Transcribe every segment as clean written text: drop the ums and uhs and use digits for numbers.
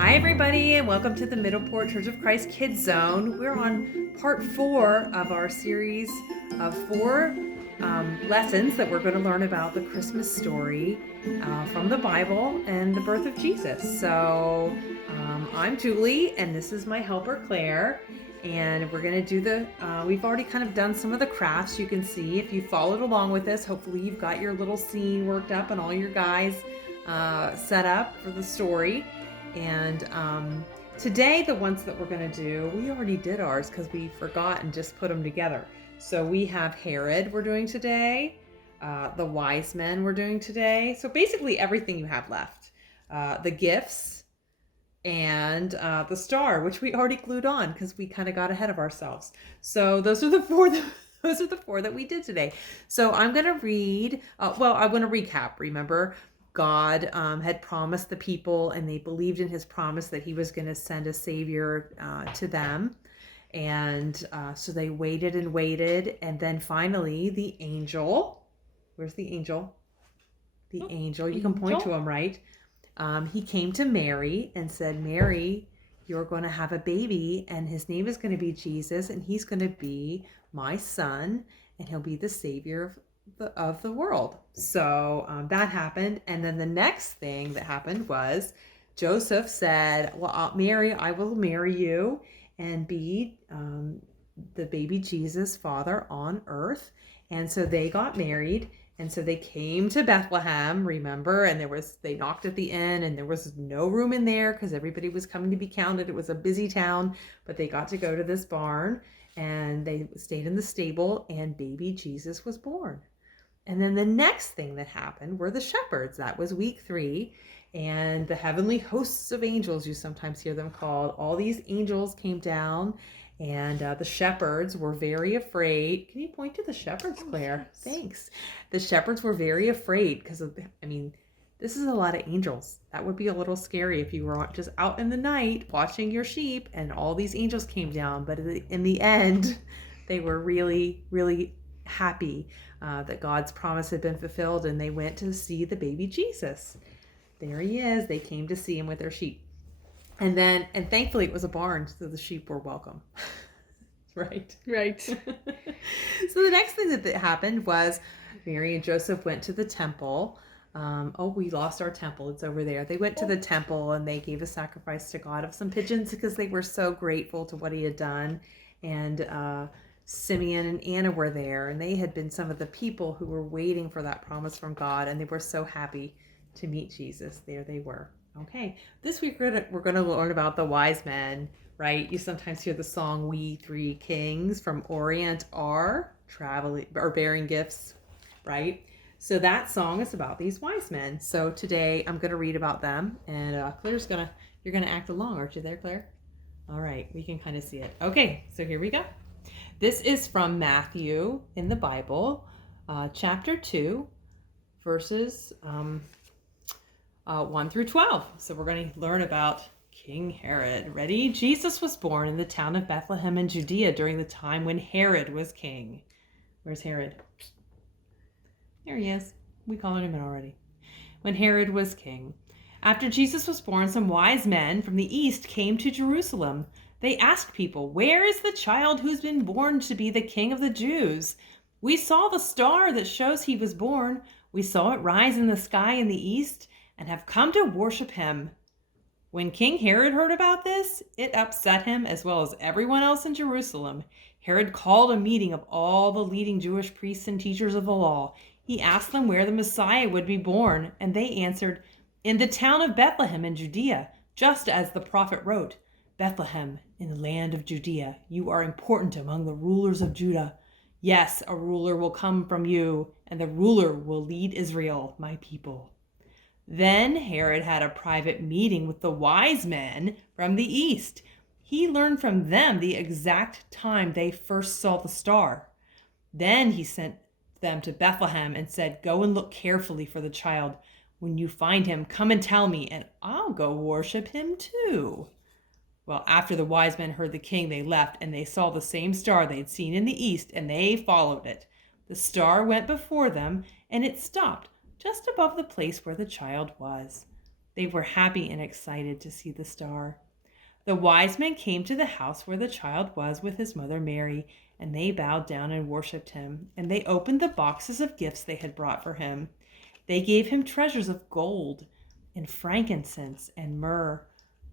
Hi, everybody, and welcome to the Middleport Church of Christ Kids Zone. We're on part 4 of our series of 4 lessons that we're going to learn about the Christmas story from the Bible and the birth of Jesus. So I'm Julie, and this is my helper, Claire. And we're going to do we've already kind of done some of the crafts. You can see if you followed along with us. Hopefully you've got your little scene worked up and all your guys set up for the story. And today, the ones that we're going to do, we already did ours because we forgot and just put them together. So we have Herod we're doing today, the wise men we're doing today. So basically everything you have left. The gifts and the star, which we already glued on because we kind of got ahead of ourselves. So those are the four that we did today. So I'm going to read, I want to recap, remember? God had promised the people, and they believed in his promise that he was going to send a savior to them. And so they waited and waited. And then finally, the angel, where's the angel? The angel, you can point to him, right? He came to Mary and said, Mary, you're going to have a baby, and his name is going to be Jesus, and he's going to be my son, and he'll be the savior of the world. So that happened. And then the next thing that happened was Joseph said, well, Mary, I will marry you and be the baby Jesus father on earth. And so they got married. And so they came to Bethlehem, remember, and they knocked at the inn, and there was no room in there because everybody was coming to be counted. It was a busy town, but they got to go to this barn, and they stayed in the stable, and baby Jesus was born. And then the next thing that happened were the shepherds. That was week 3. And the heavenly hosts of angels, you sometimes hear them called, all these angels came down, and the shepherds were very afraid. Can you point to the shepherds, Claire? Yes. Thanks. The shepherds were very afraid because this is a lot of angels. That would be a little scary if you were just out in the night watching your sheep and all these angels came down. But in the end, they were really, really happy that God's promise had been fulfilled, and they went to see the baby Jesus. There he is. They came to see him with their sheep. And thankfully it was a barn, so the sheep were welcome. Right. So the next thing that happened was Mary and Joseph went to the temple. We lost our temple. It's over there. They went to the temple and they gave a sacrifice to God of some pigeons because they were so grateful to what he had done. And Simeon and Anna were there, and they had been some of the people who were waiting for that promise from God, and they were so happy to meet Jesus. There they were. Okay, this week we're going to learn about the wise men, right? You sometimes hear the song "We Three Kings" from Orient are traveling or bearing gifts, right? So that song is about these wise men. So today I'm going to read about them, and you're going to act along, aren't you there, Claire? All right, we can kind of see it. Okay, so here we go. This is from Matthew in the Bible, chapter 2, verses 1 through 12. So we're going to learn about King Herod. Ready? Jesus was born in the town of Bethlehem in Judea during the time when Herod was king. Where's Herod? There he is. We called him in already. When Herod was king. After Jesus was born, some wise men from the east came to Jerusalem. They asked people, "Where is the child who's been born to be the king of the Jews? We saw the star that shows he was born. We saw it rise in the sky in the east and have come to worship him." When King Herod heard about this, it upset him as well as everyone else in Jerusalem. Herod called a meeting of all the leading Jewish priests and teachers of the law. He asked them where the Messiah would be born, and they answered, "In the town of Bethlehem in Judea, just as the prophet wrote. Bethlehem, in the land of Judea, you are important among the rulers of Judah. Yes, a ruler will come from you, and the ruler will lead Israel, my people." Then Herod had a private meeting with the wise men from the east. He learned from them the exact time they first saw the star. Then he sent them to Bethlehem and said, "Go and look carefully for the child. When you find him, come and tell me, and I'll go worship him too." Well, after the wise men heard the king, they left, and they saw the same star they'd seen in the east, and they followed it. The star went before them, and it stopped just above the place where the child was. They were happy and excited to see the star. The wise men came to the house where the child was with his mother Mary, and they bowed down and worshipped him, and they opened the boxes of gifts they had brought for him. They gave him treasures of gold and frankincense and myrrh.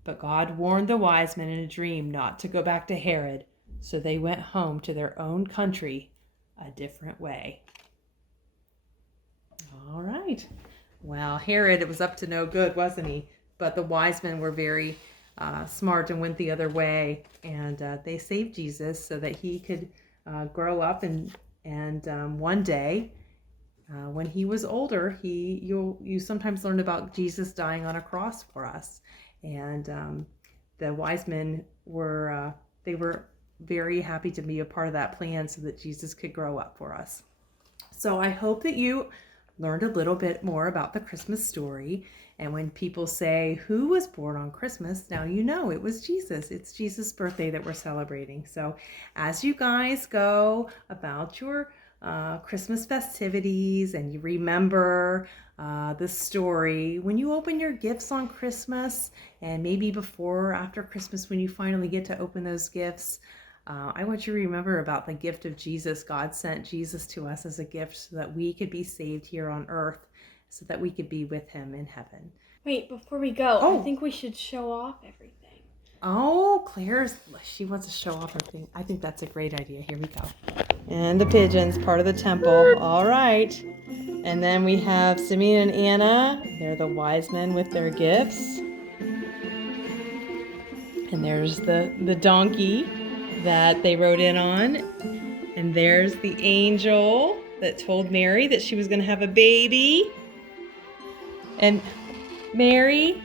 But God warned the wise men in a dream not to go back to Herod, so they went home to their own country a different way. All right. Well, Herod was up to no good, wasn't he? But the wise men were very smart and went the other way, and they saved Jesus so that he could grow up and one day, when he was older, you sometimes learn about Jesus dying on a cross for us, and the wise men were very happy to be a part of that plan so that Jesus could grow up for us. So I hope that you learned a little bit more about the Christmas story. And when people say, who was born on Christmas? Now you know it was Jesus. It's Jesus' birthday that we're celebrating. So as you guys go about your Christmas festivities and you remember the story, when you open your gifts on Christmas and maybe before or after Christmas when you finally get to open those gifts, I want you to remember about the gift of Jesus. God sent Jesus to us as a gift so that we could be saved here on earth, so that we could be with him in heaven. Wait, before we go, I think we should show off everything. Oh, she wants to show off her thing. I think that's a great idea. Here we go. And the pigeons, part of the temple. All right. And then we have Simeon and Anna. They're the wise men with their gifts. And there's the donkey that they rode in on. And there's the angel that told Mary that she was going to have a baby. And Mary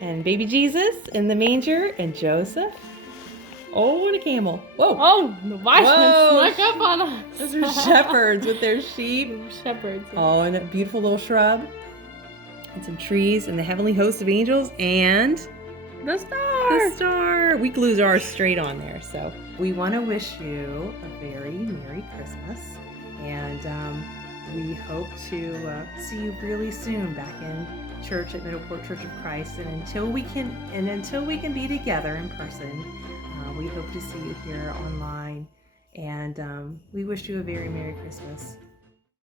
and baby Jesus in the manger and Joseph. Oh, and a camel. Whoa. Oh, the wise men snuck up on us. Those are shepherds with their sheep. Shepherds. Oh, and a beautiful little shrub. And some trees and the heavenly host of angels and the star. The star. We glued ours straight on there. So we want to wish you a very Merry Christmas. And we hope to see you really soon back in church at Middleport Church of Christ. And until we can be together in person, we hope to see you here online. And we wish you a very Merry Christmas.